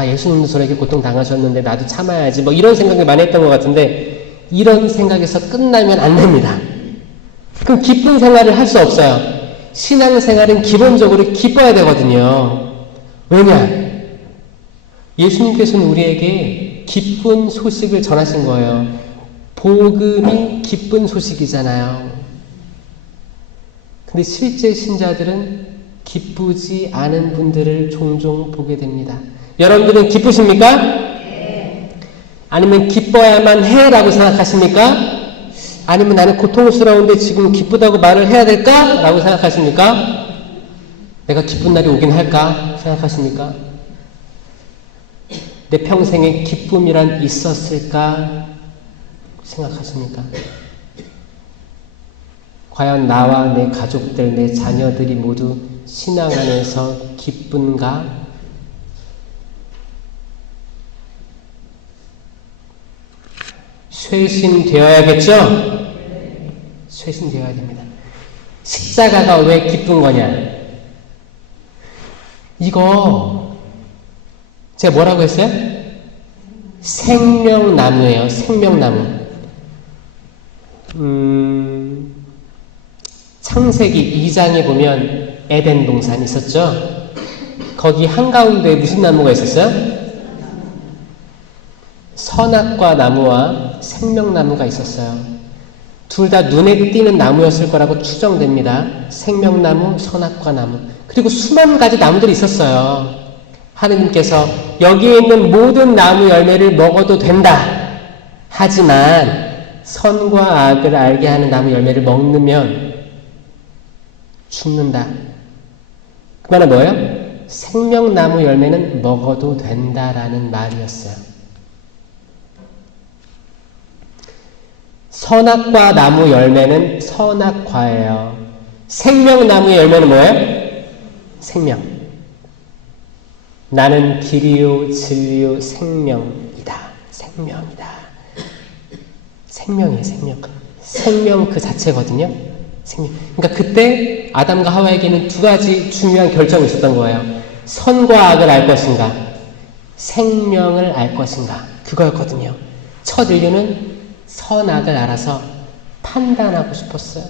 예수님도 저렇게 고통 당하셨는데 나도 참아야지, 뭐 이런 생각을 많이 했던 것 같은데, 이런 생각에서 끝나면 안 됩니다. 그럼 기쁜 생활을 할 수 없어요. 신앙생활은 기본적으로 기뻐야 되거든요. 왜냐? 예수님께서는 우리에게 기쁜 소식을 전하신 거예요. 복음이 기쁜 소식이잖아요. 근데 실제 신자들은 기쁘지 않은 분들을 종종 보게 됩니다. 여러분들은 기쁘십니까? 네. 아니면 기뻐야만 해 라고 생각하십니까? 아니면 나는 고통스러운데 지금 기쁘다고 말을 해야 될까? 라고 생각하십니까? 내가 기쁜 날이 오긴 할까? 생각하십니까? 내 평생에 기쁨이란 있었을까? 생각하십니까? 과연 나와 내 가족들, 내 자녀들이 모두 신앙 안에서 기쁜가? 쇄신되어야겠죠? 쇄신되어야 됩니다. 십자가가 왜 기쁜 거냐? 이거 제가 뭐라고 했어요? 생명나무예요. 생명나무. 창세기 2장에 보면 에덴 동산 있었죠? 거기 한가운데 무슨 나무가 있었어요? 선악과 나무와 생명나무가 있었어요. 둘 다 눈에 띄는 나무였을 거라고 추정됩니다. 생명나무, 선악과 나무. 그리고 수만 가지 나무들이 있었어요. 하느님께서 여기에 있는 모든 나무 열매를 먹어도 된다. 하지만 선과 악을 알게 하는 나무 열매를 먹으면 죽는다. 그 말은 뭐예요? 생명나무 열매는 먹어도 된다라는 말이었어요. 선악과 나무 열매는 선악과예요. 생명나무의 열매는 뭐예요? 생명. 나는 길이요 진리요 생명이다. 생명이다. 생명이에요. 생명. 생명 그 자체거든요. 생명. 그러니까 그때 아담과 하와에게는 두 가지 중요한 결정이 있었던 거예요. 선과 악을 알 것인가, 생명을 알 것인가. 그거였거든요. 첫 인류는 선악을 알아서 판단하고 싶었어요.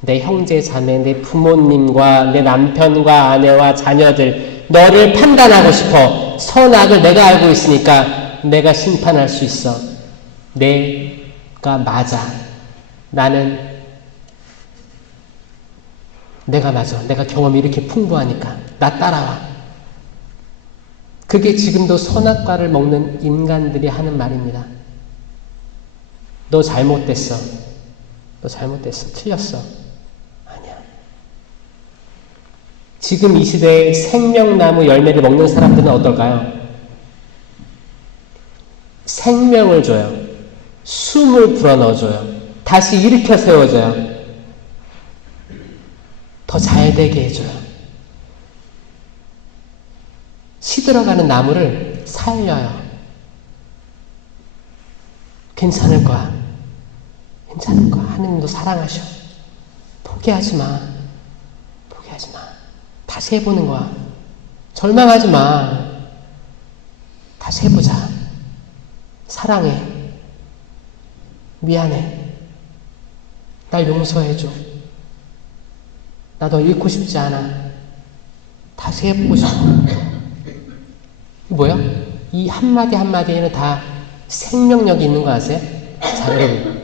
내 형제 자매, 내 부모님과 내 남편과 아내와 자녀들, 너를 판단하고 싶어. 선악을 내가 알고 있으니까 내가 심판할 수 있어. 내가 맞아. 내가 맞아. 내가 경험이 이렇게 풍부하니까 나 따라와. 그게 지금도 선악과를 먹는 인간들이 하는 말입니다. 너 잘못됐어. 너 잘못됐어. 틀렸어. 아니야. 지금 이 시대에 생명나무 열매를 먹는 사람들은 어떨까요? 생명을 줘요. 숨을 불어넣어줘요. 다시 일으켜 세워줘요. 더 잘되게 해줘요. 시들어가는 나무를 살려요. 괜찮을 거야. 괜찮을 거야. 하느님도 사랑하셔. 포기하지 마. 포기하지 마. 다시 해보는 거야. 절망하지 마. 다시 해보자. 사랑해. 미안해. 날 용서해줘. 나 너 잃고 싶지 않아. 다시 해보고 싶어. 뭐야? 이 한마디 한마디에는 다 생명력이 있는 거 아세요? 자, 여러분.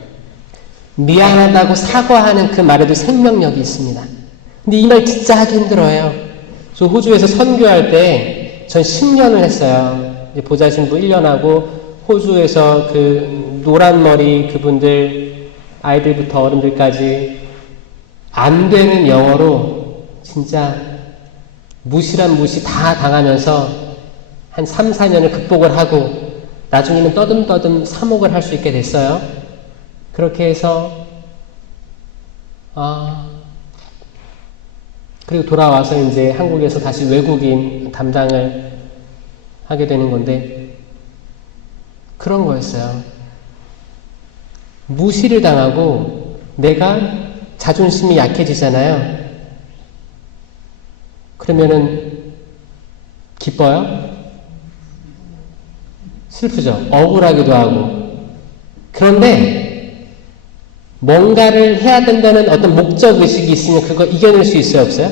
미안하다고 사과하는 그 말에도 생명력이 있습니다. 근데 이 말 진짜 하기 힘들어요. 저 호주에서 선교할 때 전 10년을 했어요. 이제 보좌신부 1년 하고 호주에서 그 노란 머리 그분들 아이들부터 어른들까지 안 되는 영어로 진짜 무시란 무시 다 당하면서 한 3, 4년을 극복을 하고 나중에는 떠듬떠듬 사목을 할 수 있게 됐어요. 그렇게 해서 그리고 돌아와서 이제 한국에서 다시 외국인 담당을 하게 되는 건데 그런 거였어요. 무시를 당하고 내가 자존심이 약해지잖아요. 그러면은 기뻐요? 슬프죠? 억울하기도 하고. 그런데 뭔가를 해야 된다는 어떤 목적의식이 있으면 그거 이겨낼 수 있어요? 없어요?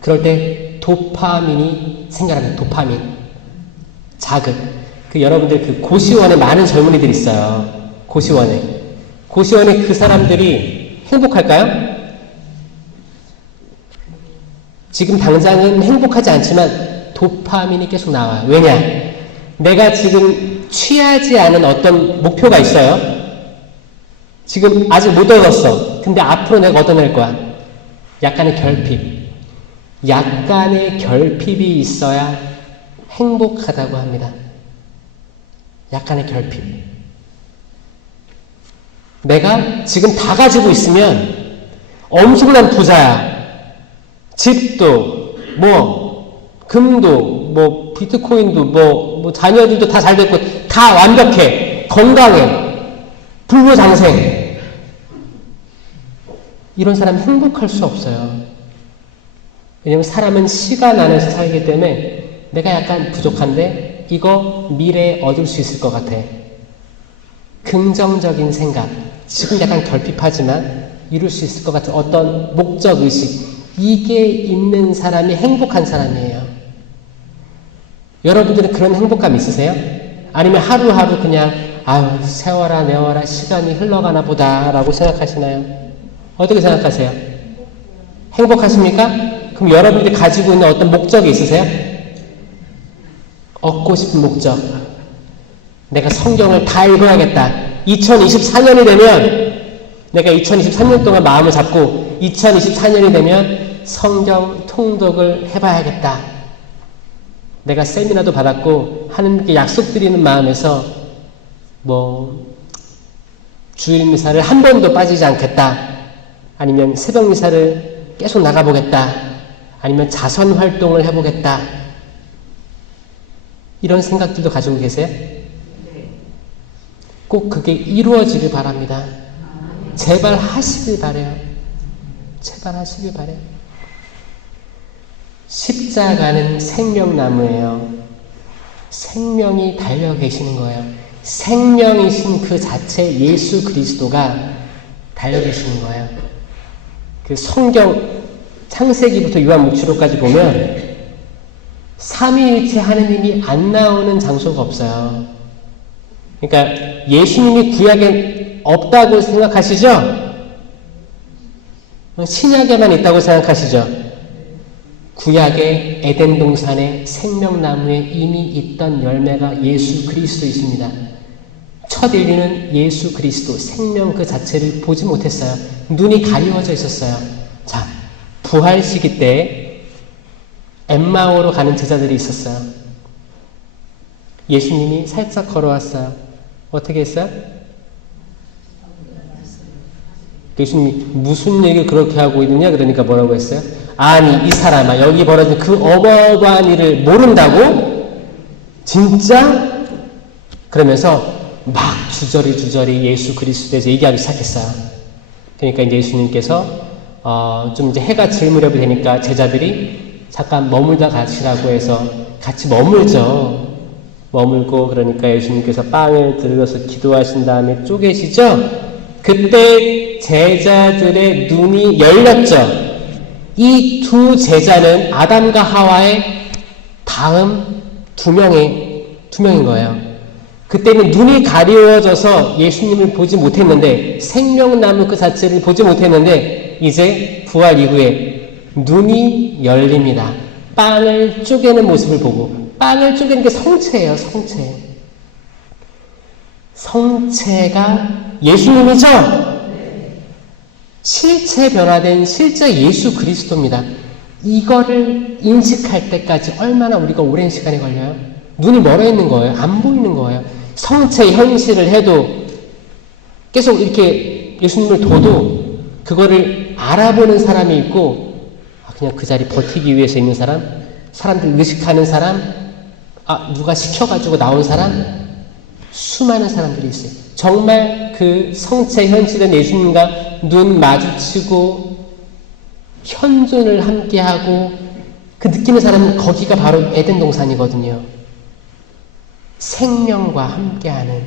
그럴 때 도파민이 생겨납니다. 도파민. 자극. 여러분들 그 고시원에 많은 젊은이들이 있어요. 고시원에 그 사람들이 행복할까요? 지금 당장은 행복하지 않지만 도파민이 계속 나와요. 왜냐? 내가 지금 취하지 않은 어떤 목표가 있어요. 지금 아직 못 얻었어. 근데 앞으로 내가 얻어낼 거야. 약간의 결핍. 약간의 결핍이 있어야 행복하다고 합니다. 약간의 결핍. 내가 지금 다 가지고 있으면 엄청난 부자야. 집도, 금도, 비트코인도, 자녀들도 다 잘 됐고, 다 완벽해. 건강해. 불구장생. 이런 사람 행복할 수 없어요. 왜냐면 사람은 시간 안에서 살기 때문에 내가 약간 부족한데 이거 미래에 얻을 수 있을 것 같아. 긍정적인 생각. 지금 약간 결핍하지만 이룰 수 있을 것 같은 어떤 목적의식. 이게 있는 사람이 행복한 사람이에요. 여러분들은 그런 행복감 있으세요? 아니면 하루하루 그냥 세월아 내월아 시간이 흘러가나 보다 라고 생각하시나요? 어떻게 생각하세요? 행복하십니까? 그럼 여러분들이 가지고 있는 어떤 목적이 있으세요? 얻고 싶은 목적. 내가 성경을 다 읽어야겠다. 2024년이 되면 내가 2023년 동안 마음을 잡고 2024년이 되면 성경 통독을 해봐야겠다. 내가 세미나도 받았고 하나님께 약속드리는 마음에서 주일 미사를 한 번도 빠지지 않겠다. 아니면 새벽 미사를 계속 나가보겠다. 아니면 자선 활동을 해보겠다. 이런 생각들도 가지고 계세요? 꼭 그게 이루어지길 바랍니다. 제발 하시길 바래요. 제발 하시길 바래요. 십자가는 생명나무예요. 생명이 달려 계시는 거예요. 생명이신 그 자체 예수 그리스도가 달려 계시는 거예요. 그 성경 창세기부터 요한복음까지 보면 삼위일체 하느님이 안 나오는 장소가 없어요. 그러니까 예수님이 구약에 없다고 생각하시죠? 신약에만 있다고 생각하시죠? 구약의 에덴 동산의 생명나무에 이미 있던 열매가 예수 그리스도이십니다. 첫 인류는 예수 그리스도, 생명 그 자체를 보지 못했어요. 눈이 가리워져 있었어요. 자, 부활 시기 때 엠마오로 가는 제자들이 있었어요. 예수님이 살짝 걸어왔어요. 어떻게 했어요? 예수님이 무슨 얘기를 그렇게 하고 있느냐? 그러니까 뭐라고 했어요? 아니 이 사람아 여기 벌어진 그 어마어마한 일을 모른다고? 진짜? 그러면서 막 주저리 예수 그리스도에 대해서 얘기하기 시작했어요. 그러니까 이제 예수님께서 좀 이제 해가 질 무렵이 되니까 제자들이 잠깐 머물다 가시라고 해서 같이 머물죠. 머물고 그러니까 예수님께서 빵을 들어서 기도하신 다음에 쪼개시죠. 그때 제자들의 눈이 열렸죠. 이 두 제자는 아담과 하와의 다음 두 명인 거예요. 그때는 눈이 가려워져서 예수님을 보지 못했는데, 생명나무 그 자체를 보지 못했는데, 이제 부활 이후에 눈이 열립니다. 빵을 쪼개는 모습을 보고, 빵을 쪼개는 게 성체예요, 성체. 성체가 예수님이죠? 실체 변화된 실제 예수 그리스도입니다. 이거를 인식할 때까지 얼마나 우리가 오랜 시간이 걸려요? 눈이 멀어 있는 거예요. 안 보이는 거예요. 성체 현실을 해도 계속 이렇게 예수님을 둬도 그거를 알아보는 사람이 있고, 그냥 그 자리 버티기 위해서 있는 사람, 사람들 의식하는 사람, 누가 시켜가지고 나온 사람, 수많은 사람들이 있어요. 정말 그 성체 현실은 예수님과 눈 마주치고 현존을 함께하고 그 느끼는 사람은 거기가 바로 에덴 동산이거든요. 생명과 함께하는.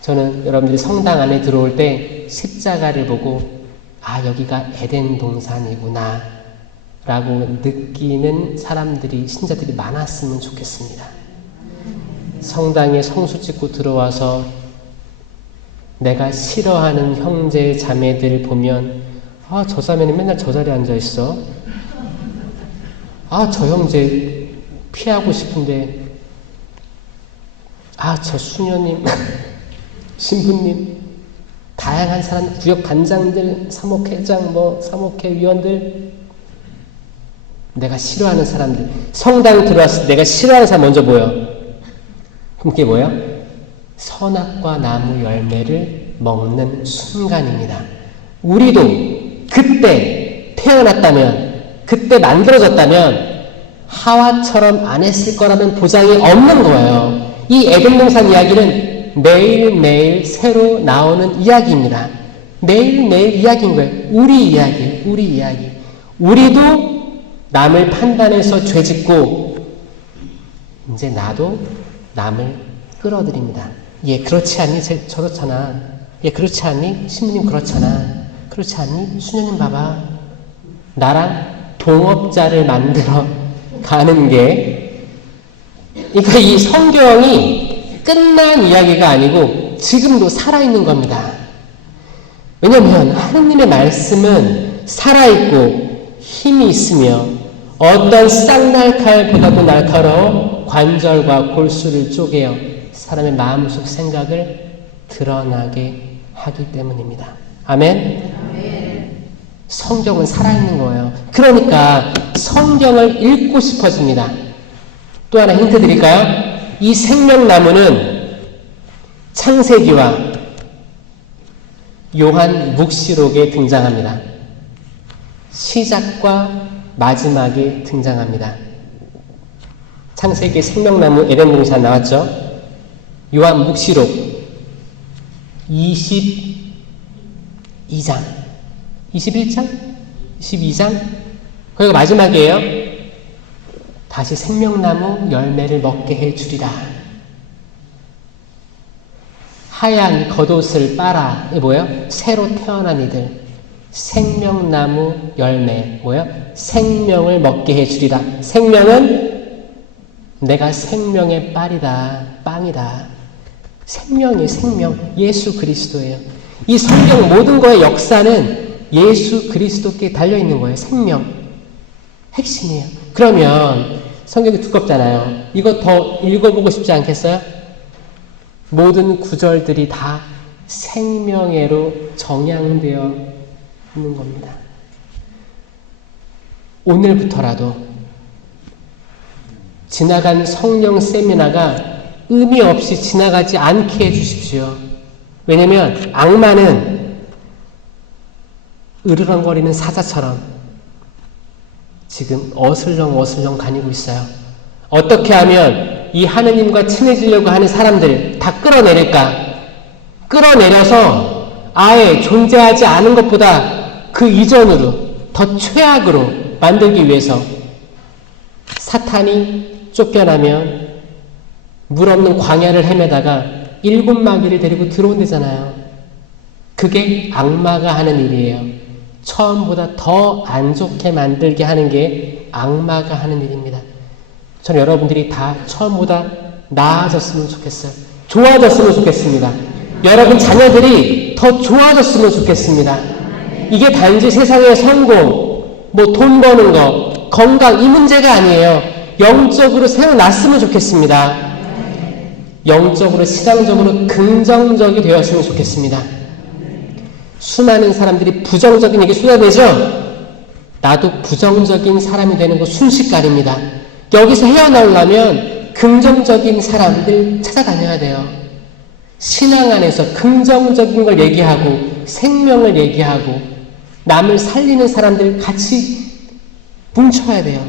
저는 여러분들이 성당 안에 들어올 때 십자가를 보고 여기가 에덴 동산이구나 라고 느끼는 사람들이, 신자들이 많았으면 좋겠습니다. 성당에 성수 찍고 들어와서 내가 싫어하는 형제 자매들 보면 저 자매는 맨날 저 자리에 앉아있어. 저 형제 피하고 싶은데 저 수녀님 신부님, 다양한 사람, 구역 단장들, 사목회장, 사목회 위원들, 내가 싫어하는 사람들, 성당 들어왔을 때 내가 싫어하는 사람 먼저 보여. 그럼 그게 뭐예요? 선악과 나무 열매를 먹는 순간입니다. 우리도 그때 태어났다면, 그때 만들어졌다면 하와처럼 안 했을 거라는 보장이 없는 거예요. 이 에덴 동산 이야기는 매일매일 새로 나오는 이야기입니다. 매일매일 이야기인 거예요. 우리 이야기. 우리도 남을 판단해서 죄짓고, 이제 나도 남을 끌어들입니다. 얘 그렇지 않니? 쟤 저렇잖아. 얘 그렇지 않니? 신부님 그렇잖아. 그렇지 않니? 수녀님 봐봐. 나랑 동업자를 만들어 가는 게, 그러니까 이 성경이 끝난 이야기가 아니고 지금도 살아있는 겁니다. 왜냐하면 하느님의 말씀은 살아있고 힘이 있으며 어떤 쌍날칼보다도 날카로워 관절과 골수를 쪼개어 사람의 마음속 생각을 드러나게 하기 때문입니다. 아멘? 성경은 살아있는 거예요. 그러니까 성경을 읽고 싶어집니다. 또 하나 힌트 드릴까요? 이 생명나무는 창세기와 요한 묵시록에 등장합니다. 시작과 마지막에 등장합니다. 창세기 생명나무 에덴 동산 나왔죠? 요한 묵시록 22장 21장? 22장? 거기가 마지막이에요. 다시 생명나무 열매를 먹게 해주리라. 하얀 겉옷을 빨아. 이게 뭐예요? 새로 태어난 이들. 생명나무 열매. 뭐예요? 생명을 먹게 해주리라. 생명은 내가 생명의 빵이다. 생명이 생명. 예수 그리스도예요. 이 성경 모든 거의 역사는 예수 그리스도께 달려있는 거예요. 생명. 핵심이에요. 그러면 성경이 두껍잖아요. 이거 더 읽어보고 싶지 않겠어요? 모든 구절들이 다 생명애로 정향되어 있는 겁니다. 오늘부터라도 지나간 성령 세미나가 의미 없이 지나가지 않게 해주십시오. 왜냐면 악마는 으르렁거리는 사자처럼 지금 어슬렁 다니고 있어요. 어떻게 하면 이 하느님과 친해지려고 하는 사람들 다 끌어내릴까? 끌어내려서 아예 존재하지 않은 것보다 그 이전으로 더 최악으로 만들기 위해서 사탄이 쫓겨나면 물 없는 광야를 헤매다가 7마귀를 데리고 들어온대잖아요. 그게 악마가 하는 일이에요. 처음보다 더 안 좋게 만들게 하는 게 악마가 하는 일입니다. 저는 여러분들이 다 처음보다 나아졌으면 좋겠어요. 좋아졌으면 좋겠습니다. 여러분 자녀들이 더 좋아졌으면 좋겠습니다. 이게 단지 세상의 성공, 뭐 돈 버는 거, 건강 이 문제가 아니에요. 영적으로 세워놨으면 좋겠습니다. 영적으로 신앙적으로 긍정적이 되었으면 좋겠습니다. 수많은 사람들이 부정적인 얘기 쏟아내죠. 나도 부정적인 사람이 되는 거 순식간입니다. 여기서 헤어나오려면 긍정적인 사람들 찾아다녀야 돼요. 신앙 안에서 긍정적인 걸 얘기하고 생명을 얘기하고 남을 살리는 사람들 같이 뭉쳐야 돼요.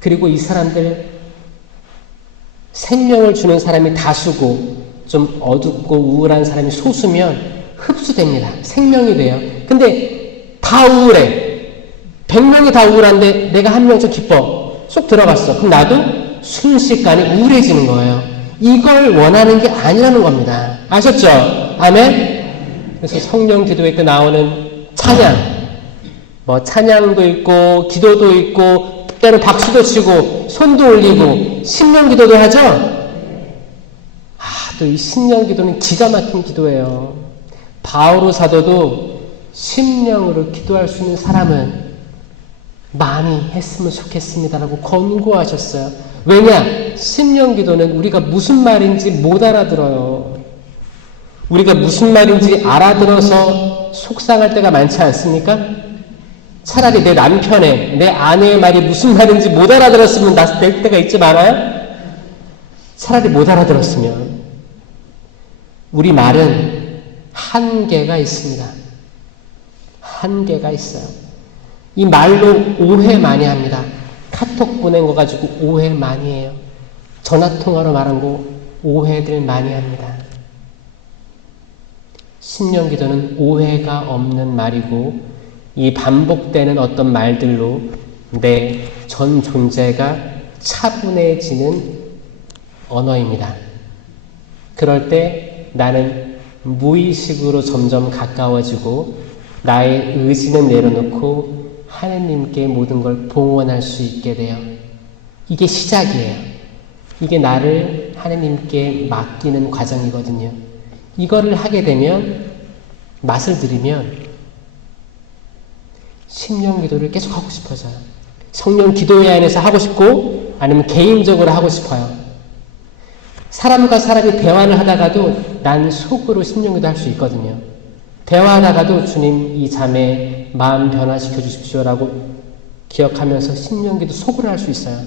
그리고 이 사람들 생명을 주는 사람이 다수고 좀 어둡고 우울한 사람이 소수면 흡수됩니다. 생명이 돼요. 근데 다 우울해. 100명이 다 우울한데 내가 한 명 좀 기뻐. 쏙 들어갔어. 그럼 나도 순식간에 우울해지는 거예요. 이걸 원하는 게 아니라는 겁니다. 아셨죠? 아멘? 그래서 성령 기도회 때 나오는 찬양. 뭐 찬양도 있고 기도도 있고 때로 박수도 치고 손도 올리고 신령 기도도 하죠? 또 이 신령 기도는 기가 막힌 기도예요. 바오로 사도도 심령으로 기도할 수 있는 사람은 많이 했으면 좋겠습니다라고 권고하셨어요. 왜냐? 심령 기도는 우리가 무슨 말인지 못 알아들어요. 우리가 무슨 말인지 알아들어서 속상할 때가 많지 않습니까? 차라리 내 남편의, 내 아내의 말이 무슨 말인지 못 알아들었으면 낼 때가 있지 않아요? 차라리 못 알아들었으면. 우리 말은 한계가 있습니다. 한계가 있어요. 이 말로 오해 많이 합니다. 카톡 보낸 거 가지고 오해 많이 해요. 전화통화로 말한 거 오해들 많이 합니다. 신령 기도는 오해가 없는 말이고 이 반복되는 어떤 말들로 내 전 존재가 차분해지는 언어입니다. 그럴 때 나는 무의식으로 점점 가까워지고 나의 의지는 내려놓고 하느님께 모든 걸 봉헌할 수 있게 돼요. 이게 시작이에요. 이게 나를 하느님께 맡기는 과정이거든요. 이거를 하게 되면 맛을 들이면 심령 기도를 계속 하고 싶어져요. 성령 기도회 안에서 하고 싶고 아니면 개인적으로 하고 싶어요. 사람과 사람이 대화를 하다가도 난 속으로 심령 기도 할 수 있거든요. 대화하다가도 주님 이 자매 마음 변화시켜 주십시오라고 기억하면서 심령 기도 속으로 할 수 있어요.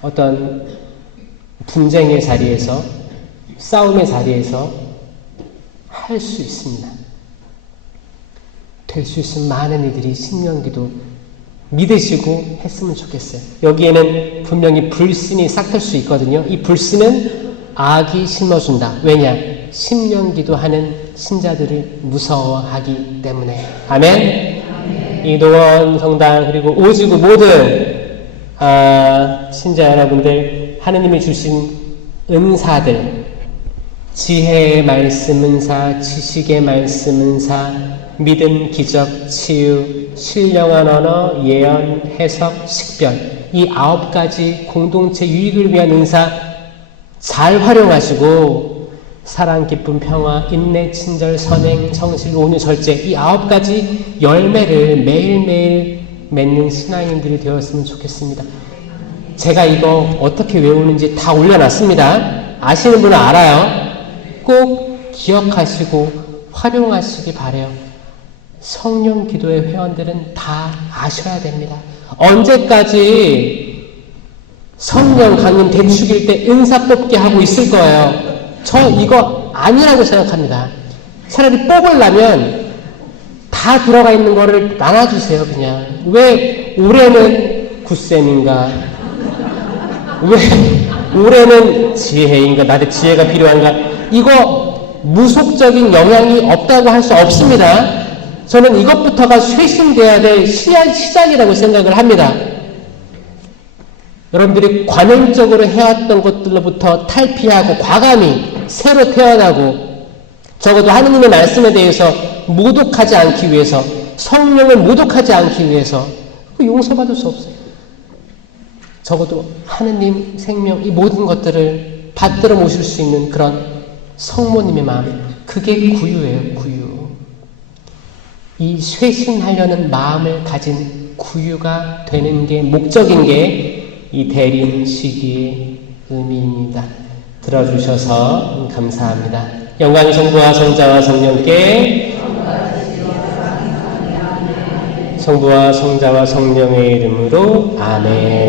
어떤 분쟁의 자리에서 싸움의 자리에서 할 수 있습니다. 될 수 있으면 많은 이들이 심령기도 믿으시고 했으면 좋겠어요. 여기에는 분명히 불신이 싹틀 수 있거든요. 이 불신은 악이 심어준다. 왜냐? 심령기도 하는 신자들을 무서워하기 때문에. 아멘? 아멘. 이 노원 성당 그리고 오지구 모든 신자 여러분들 하느님이 주신 은사들 지혜의 말씀 은사, 지식의 말씀 은사, 믿음, 기적, 치유, 신령한 언어, 예언, 해석, 식별 이 9가지 공동체 유익을 위한 은사 잘 활용하시고 사랑, 기쁨, 평화, 인내, 친절, 선행, 성실, 온유, 절제 이 9가지 열매를 매일매일 맺는 신앙인들이 되었으면 좋겠습니다. 제가 이거 어떻게 외우는지 다 올려놨습니다. 아시는 분은 알아요. 꼭 기억하시고 활용하시기 바라요. 성령 기도의 회원들은 다 아셔야 됩니다. 언제까지 성령 강림 대축일 때 은사 뽑기 하고 있을 거예요. 저 이거 아니라고 생각합니다. 차라리 뽑으려면 다 들어가 있는 거를 나눠주세요. 그냥 왜 올해는 굿셈인가, 왜 올해는 지혜인가, 나한테 지혜가 필요한가, 이거 무속적인 영향이 없다고 할 수 없습니다. 저는 이것부터가 쇄신되어야 될 시작이라고 생각을 합니다. 여러분들이 관행적으로 해왔던 것들로부터 탈피하고 과감히 새로 태어나고 적어도 하느님의 말씀에 대해서 모독하지 않기 위해서, 성령을 모독하지 않기 위해서 용서받을 수 없어요. 적어도 하느님 생명 이 모든 것들을 받들어 모실 수 있는 그런 성모님의 마음, 그게 구유예요. 구유. 이 쇄신하려는 마음을 가진 구유가 되는 게 목적인 게 이 대림 시기의 의미입니다. 들어주셔서 감사합니다. 영광이 성부와 성자와 성령께, 성부와 성자와 성령의 이름으로 아멘.